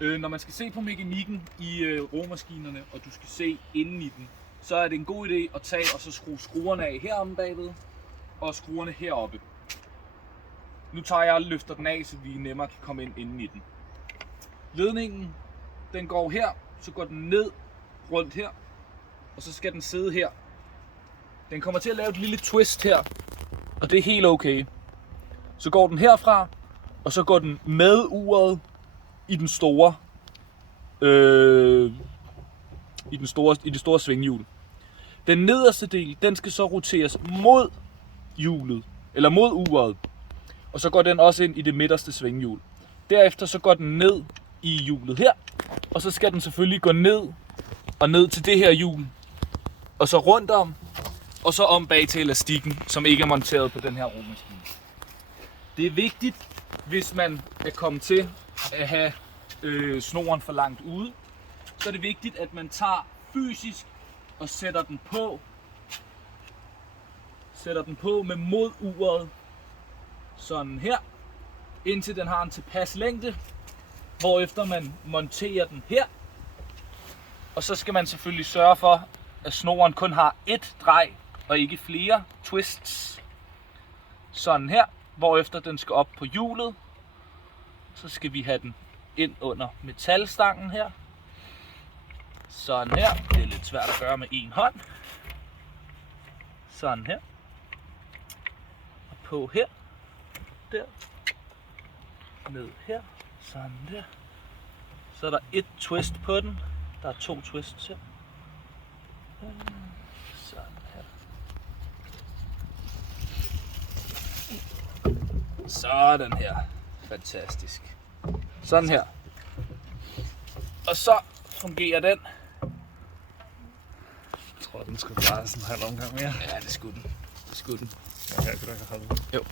Når man skal se på mekanikken i romaskinerne, og du skal se inden i den, så er det en god idé at tage og så skrue skruerne af heromme bagved, og skruerne heroppe. Nu tager jeg og løfter den af, så vi nemmere kan komme ind inden i den. Ledningen, den går her, så går den ned rundt her, og så skal den sidde her. Den kommer til at lave et lille twist her, og det er helt okay. Så går den herfra, og så går den med uret i den store, i det store svinghjul. Den nederste del, den skal så roteres mod hjulet, eller mod uret, og så går den også ind i det midterste svinghjul. Derefter så går den ned i hjulet her, og så skal den selvfølgelig gå ned og ned til det her hjul, og så rundt om, og så om bag til elastikken, som ikke er monteret på den her romaskine. Det er vigtigt, hvis man er kommet til at have snoren for langt ude, så er det vigtigt, at man tager fysisk og sætter den på. Sætter den på med mod uret, sådan her, indtil den har en tilpas længde, hvorefter man monterer den her. Og så skal man selvfølgelig sørge for, at snoren kun har ét drej og ikke flere twists. Sådan her, hvorefter den skal op på hjulet. Så skal vi have den ind under metalstangen her. Sådan her. Det er lidt svært at gøre med en hånd. Sådan her. Og på her. Der. Ned her. Sådan der. Så er der et twist på den. Der er 2 twists her. Sådan her. Sådan her. Fantastisk. Sådan her. Og så fungerer den. Jeg tror, den skal dreje sådan en halv omgang mere. Ja, det skulle den. Det skulle den. Ja, her kan du ikke holde. Jo.